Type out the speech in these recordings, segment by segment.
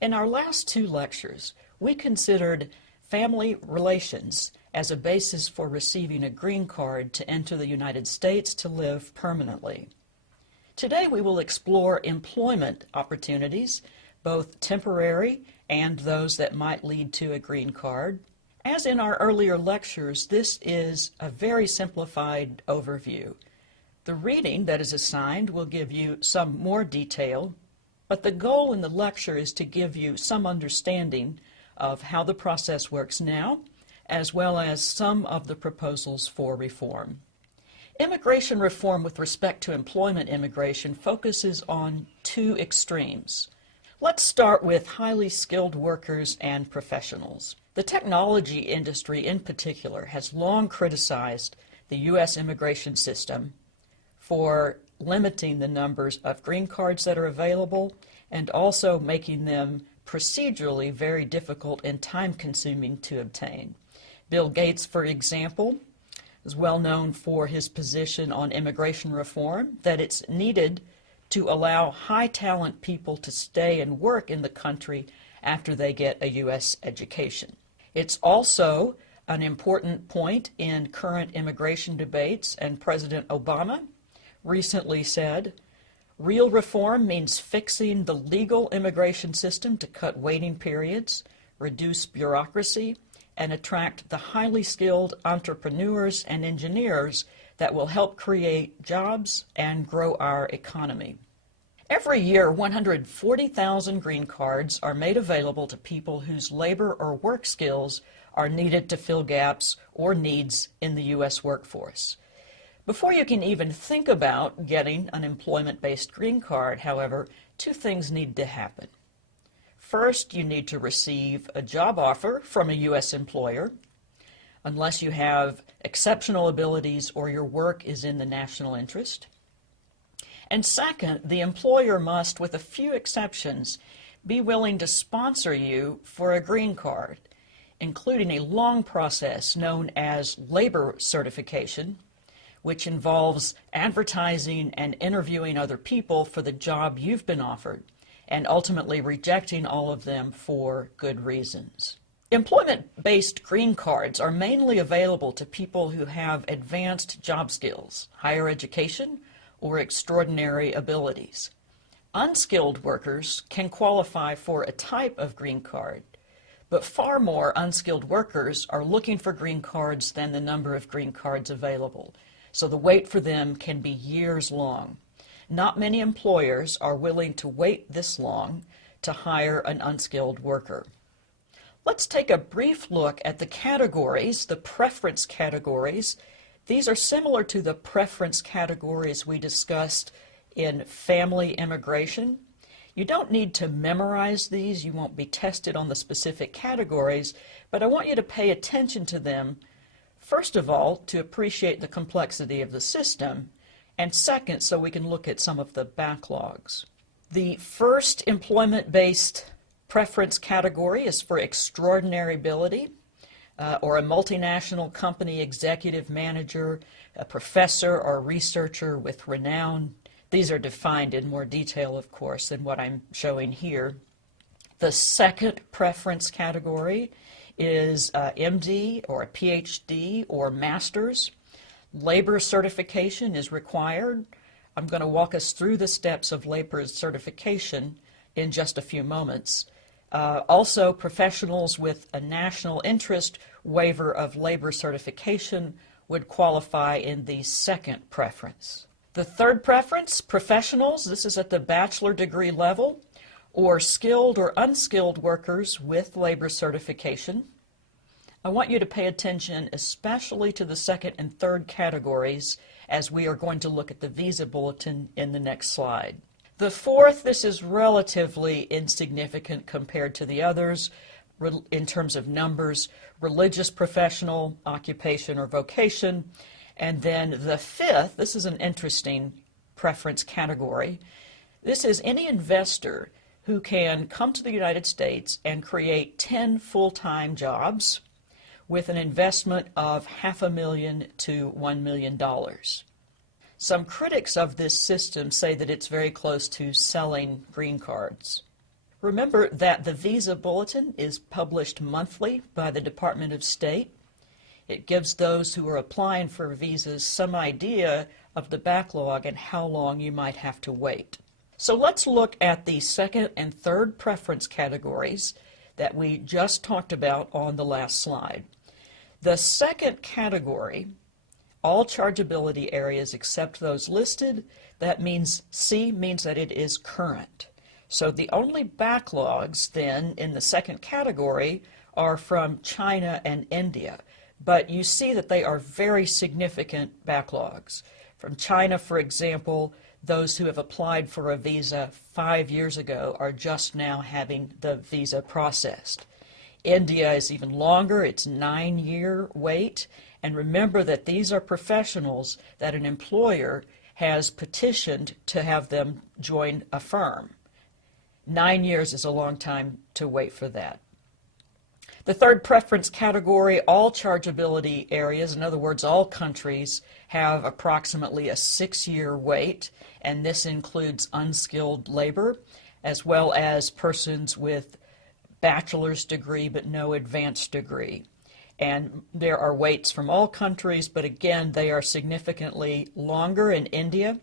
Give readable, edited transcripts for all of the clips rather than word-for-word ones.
In our last two lectures, we considered family relations as a basis for receiving a green card to enter the United States to live permanently. Today we will explore employment opportunities, both temporary and those that might lead to a green card. As in our earlier lectures, this is a very simplified overview. The reading that is assigned will give you some more detail, but the goal in the lecture is to give you some understanding of how the process works now, as well as some of the proposals for reform. Immigration reform with respect to employment immigration focuses on two extremes. Let's start with highly skilled workers and professionals. The technology industry in particular has long criticized the U.S. immigration system for limiting the numbers of green cards that are available and also making them procedurally very difficult and time-consuming to obtain. Bill Gates, for example, is well known for his position on immigration reform, that it's needed to allow high-talent people to stay and work in the country after they get a U.S. education. It's also an important point in current immigration debates, and President Obama recently said, "Real reform means fixing the legal immigration system to cut waiting periods, reduce bureaucracy, and attract the highly skilled entrepreneurs and engineers that will help create jobs and grow our economy." Every year, 140,000 green cards are made available to people whose labor or work skills are needed to fill gaps or needs in the U.S. workforce. Before you can even think about getting an employment-based green card, however, two things need to happen. First, you need to receive a job offer from a U.S. employer, unless you have exceptional abilities or your work is in the national interest. And second, the employer must, with a few exceptions, be willing to sponsor you for a green card, including a long process known as labor certification, which involves advertising and interviewing other people for the job you've been offered, and ultimately rejecting all of them for good reasons. Employment-based green cards are mainly available to people who have advanced job skills, higher education, or extraordinary abilities. Unskilled workers can qualify for a type of green card, but far more unskilled workers are looking for green cards than the number of green cards available, so the wait for them can be years long. Not many employers are willing to wait this long to hire an unskilled worker. Let's take a brief look at the categories, the preference categories. These are similar to the preference categories we discussed in family immigration. You don't need to memorize these. You won't be tested on the specific categories, but I want you to pay attention to them, first of all, to appreciate the complexity of the system, and second, so we can look at some of the backlogs. The first employment-based preference category is for extraordinary ability, or a multinational company executive manager, a professor or researcher with renown. These are defined in more detail, of course, than what I'm showing here. The second preference category is MD or a PhD or master's. Labor certification is required. I'm going to walk us through the steps of labor certification in just a few moments. Also, professionals with a national interest waiver of labor certification would qualify in the second preference. The third preference, professionals, this is at the bachelor degree level, or skilled or unskilled workers with labor certification. I want you to pay attention especially to the second and third categories as we are going to look at the visa bulletin in the next slide. The fourth, this is relatively insignificant compared to the others in terms of numbers, religious professional, occupation or vocation. And then the fifth, this is an interesting preference category. This is any investor who can come to the United States and create 10 full-time jobs with an investment of $500,000 to $1 million. Some critics of this system say that it's very close to selling green cards. Remember that the Visa Bulletin is published monthly by the Department of State. It gives those who are applying for visas some idea of the backlog and how long you might have to wait. So let's look at the second and third preference categories that we just talked about on the last slide. The second category, all chargeability areas except those listed, that means C means that it is current. So the only backlogs then in the second category are from China and India. But you see that they are very significant backlogs. From China, for example, those who have applied for a visa 5 years ago are just now having the visa processed. India is even longer, it's 9-year wait. And remember that these are professionals that an employer has petitioned to have them join a firm. 9 years is a long time to wait for that. The third preference category, all chargeability areas, in other words, all countries, have approximately a 6-year wait, and this includes unskilled labor, as well as persons with bachelor's degree but no advanced degree. And there are waits from all countries, but again, they are significantly longer in India,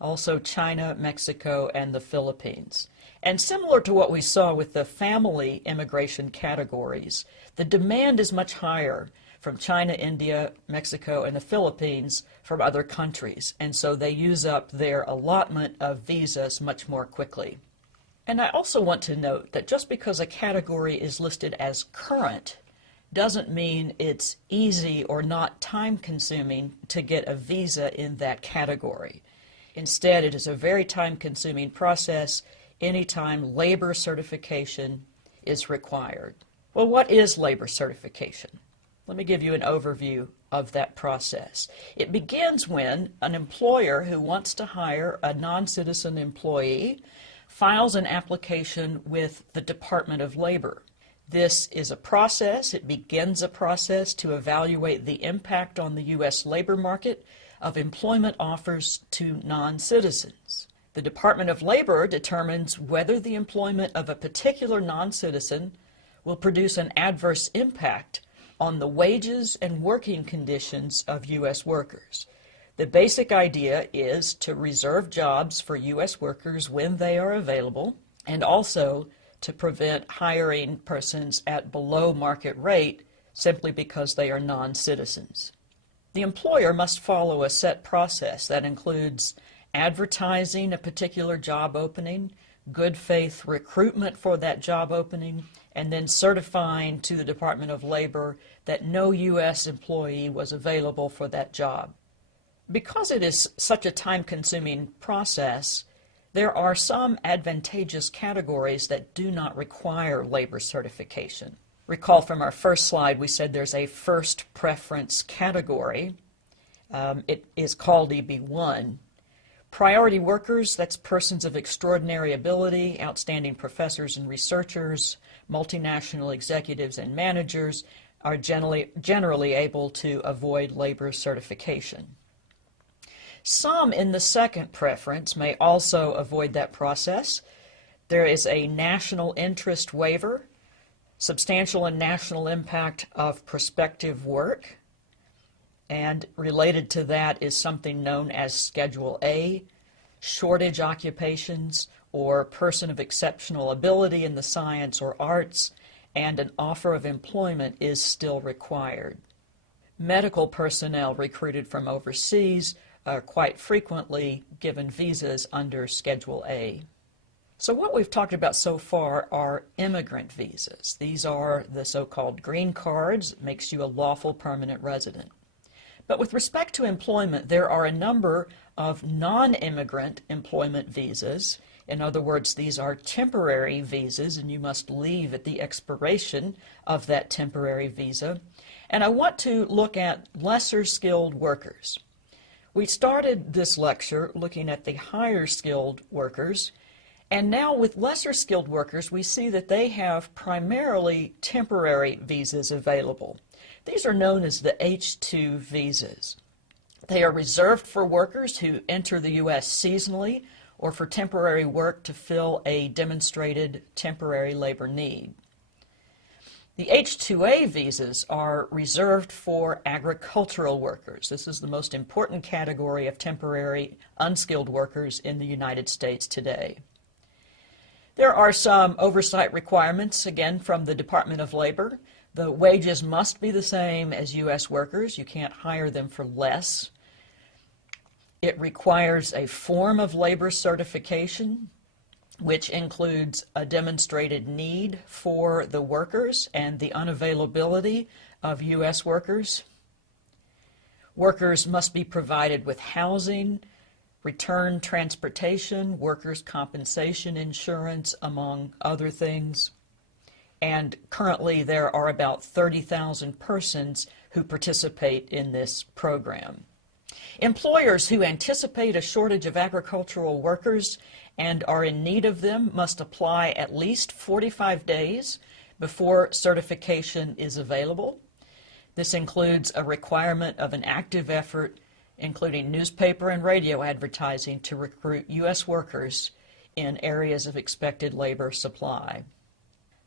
also China, Mexico, and the Philippines. And similar to what we saw with the family immigration categories, the demand is much higher from China, India, Mexico, and the Philippines from other countries. And so they use up their allotment of visas much more quickly. And I also want to note that just because a category is listed as current doesn't mean it's easy or not time-consuming to get a visa in that category. Instead, it is a very time-consuming process anytime labor certification is required. Well, what is labor certification? Let me give you an overview of that process. It begins when an employer who wants to hire a non-citizen employee files an application with the Department of Labor. This is a process, it begins a process to evaluate the impact on the U.S. labor market of employment offers to non-citizens. The Department of Labor determines whether the employment of a particular non-citizen will produce an adverse impact on the wages and working conditions of U.S. workers. The basic idea is to reserve jobs for U.S. workers when they are available, and also to prevent hiring persons at below market rate simply because they are non-citizens. The employer must follow a set process that includes advertising a particular job opening, good faith recruitment for that job opening, and then certifying to the Department of Labor that no U.S. employee was available for that job. Because it is such a time-consuming process, there are some advantageous categories that do not require labor certification. Recall from our first slide, we said there's a first preference category. It is called EB1. Priority workers, that's persons of extraordinary ability, outstanding professors and researchers, multinational executives and managers, are generally able to avoid labor certification. Some in the second preference may also avoid that process. There is a national interest waiver, substantial and national impact of prospective work, and related to that is something known as Schedule A, shortage occupations, or person of exceptional ability in the science or arts, and an offer of employment is still required. Medical personnel recruited from overseas are quite frequently given visas under Schedule A. So what we've talked about so far are immigrant visas. These are the so-called green cards. It makes you a lawful permanent resident. But with respect to employment, there are a number of non-immigrant employment visas. In other words, these are temporary visas, and you must leave at the expiration of that temporary visa. And I want to look at lesser skilled workers. We started this lecture looking at the higher skilled workers, and now with lesser skilled workers, we see that they have primarily temporary visas available. These are known as the H-2 visas. They are reserved for workers who enter the U.S. seasonally or for temporary work to fill a demonstrated temporary labor need. The H-2A visas are reserved for agricultural workers. This is the most important category of temporary unskilled workers in the United States today. There are some oversight requirements, again, from the Department of Labor. The wages must be the same as U.S. workers. You can't hire them for less. It requires a form of labor certification, which includes a demonstrated need for the workers and the unavailability of U.S. workers. Workers must be provided with housing, return transportation, workers' compensation insurance, among other things. And currently there are about 30,000 persons who participate in this program. Employers who anticipate a shortage of agricultural workers and are in need of them must apply at least 45 days before certification is available. This includes a requirement of an active effort, including newspaper and radio advertising, to recruit U.S. workers in areas of expected labor supply.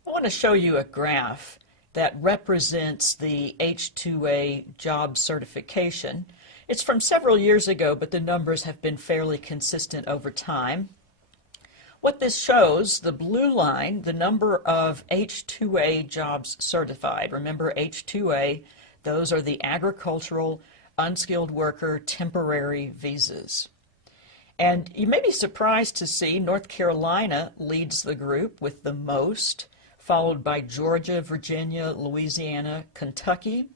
I want to show you a graph that represents the H-2A job certification. It's from several years ago, but the numbers have been fairly consistent over time. What this shows, the blue line, the number of H-2A jobs certified. Remember, H-2A, those are the agricultural unskilled worker temporary visas. And you may be surprised to see North Carolina leads the group with the most, followed by Georgia, Virginia, Louisiana, Kentucky,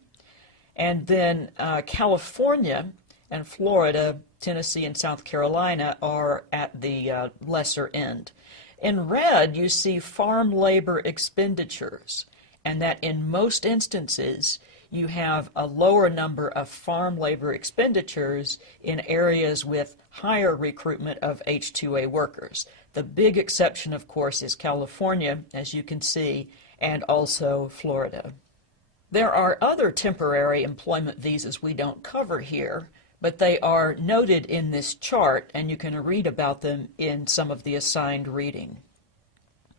and then California and Florida, Tennessee, and South Carolina are at the lesser end. In red, you see farm labor expenditures, and that in most instances, you have a lower number of farm labor expenditures in areas with higher recruitment of H-2A workers. The big exception, of course, is California, as you can see, and also Florida. There are other temporary employment visas we don't cover here, but they are noted in this chart, and you can read about them in some of the assigned reading.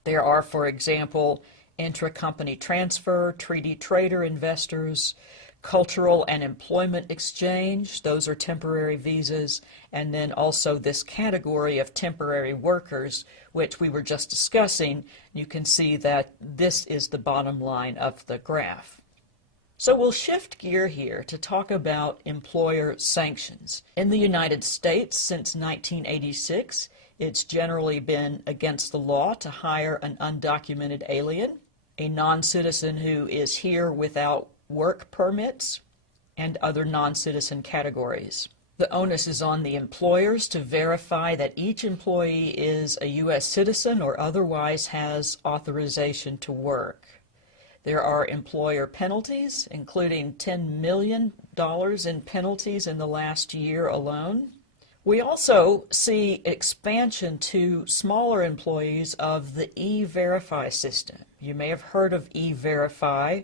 There are, for example, intra-company transfer, treaty trader investors, cultural and employment exchange, those are temporary visas, and then also this category of temporary workers, which we were just discussing. You can see that this is the bottom line of the graph. So we'll shift gear here to talk about employer sanctions. In the United States, since 1986, it's generally been against the law to hire an undocumented alien, a non-citizen who is here without work permits, and other non-citizen categories. The onus is on the employers to verify that each employee is a U.S. citizen or otherwise has authorization to work. There are employer penalties, including $10 million in penalties in the last year alone. We also see expansion to smaller employees of the E-Verify system. You may have heard of E-Verify.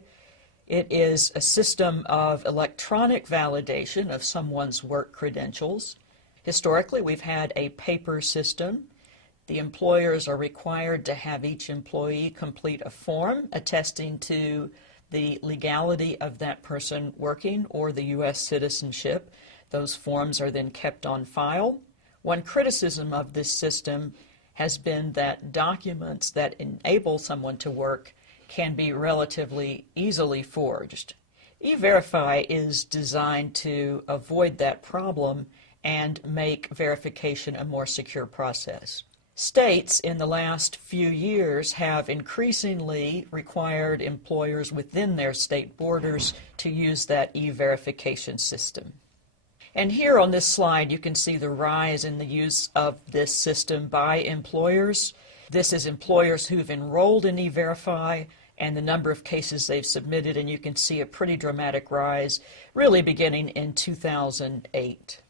It is a system of electronic validation of someone's work credentials. Historically, we've had a paper system. The employers are required to have each employee complete a form attesting to the legality of that person working or the U.S. citizenship. Those forms are then kept on file. One criticism of this system has been that documents that enable someone to work can be relatively easily forged. E-Verify is designed to avoid that problem and make verification a more secure process. States in the last few years have increasingly required employers within their state borders to use that e-verification system. And here on this slide you can see the rise in the use of this system by employers. This is employers who've enrolled in E-Verify and the number of cases they've submitted, and you can see a pretty dramatic rise really beginning in 2008.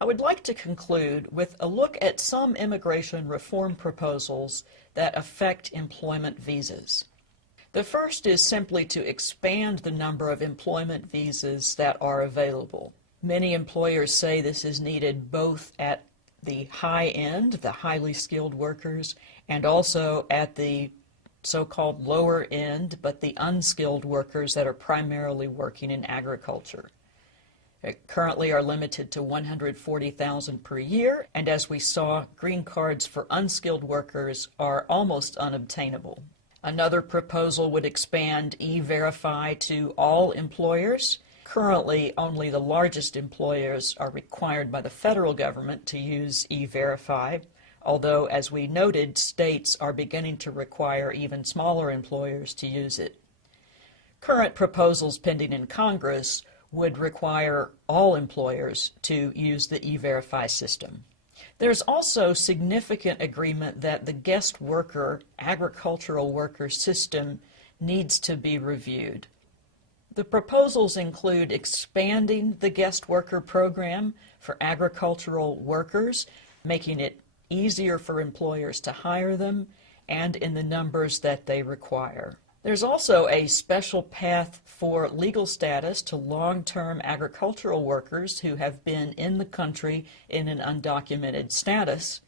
I would like to conclude with a look at some immigration reform proposals that affect employment visas. The first is simply to expand the number of employment visas that are available. Many employers say this is needed both at the high end, the highly skilled workers, and also at the so-called lower end, but the unskilled workers that are primarily working in agriculture. Currently are limited to 140,000 per year, and as we saw, green cards for unskilled workers are almost unobtainable. Another proposal would expand E-Verify to all employers. Currently, only the largest employers are required by the federal government to use E-Verify, although, as we noted, states are beginning to require even smaller employers to use it. Current proposals pending in Congress would require all employers to use the E-Verify system. There's also significant agreement that the guest worker, agricultural worker system needs to be reviewed. The proposals include expanding the guest worker program for agricultural workers, making it easier for employers to hire them, and in the numbers that they require. There's also a special path for legal status to long-term agricultural workers who have been in the country in an undocumented status.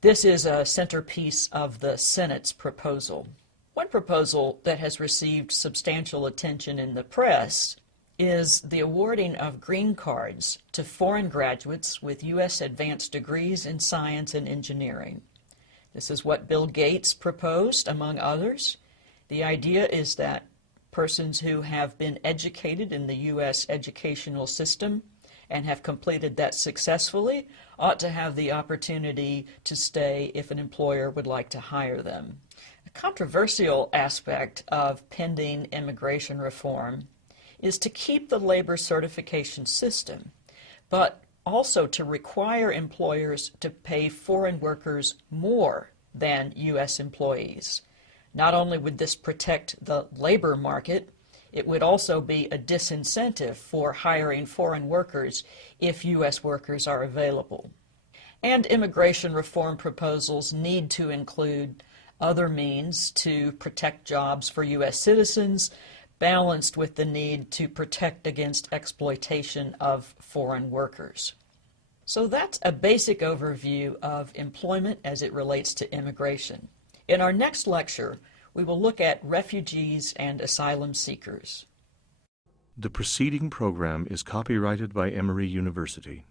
This is a centerpiece of the Senate's proposal. One proposal that has received substantial attention in the press is the awarding of green cards to foreign graduates with U.S. advanced degrees in science and engineering. This is what Bill Gates proposed, among others. The idea is that persons who have been educated in the U.S. educational system and have completed that successfully ought to have the opportunity to stay if an employer would like to hire them. A controversial aspect of pending immigration reform is to keep the labor certification system, but also to require employers to pay foreign workers more than U.S. employees. Not only would this protect the labor market, it would also be a disincentive for hiring foreign workers if U.S. workers are available. And immigration reform proposals need to include other means to protect jobs for U.S. citizens, balanced with the need to protect against exploitation of foreign workers. So that's a basic overview of employment as it relates to immigration. In our next lecture, we will look at refugees and asylum seekers. The preceding program is copyrighted by Emory University.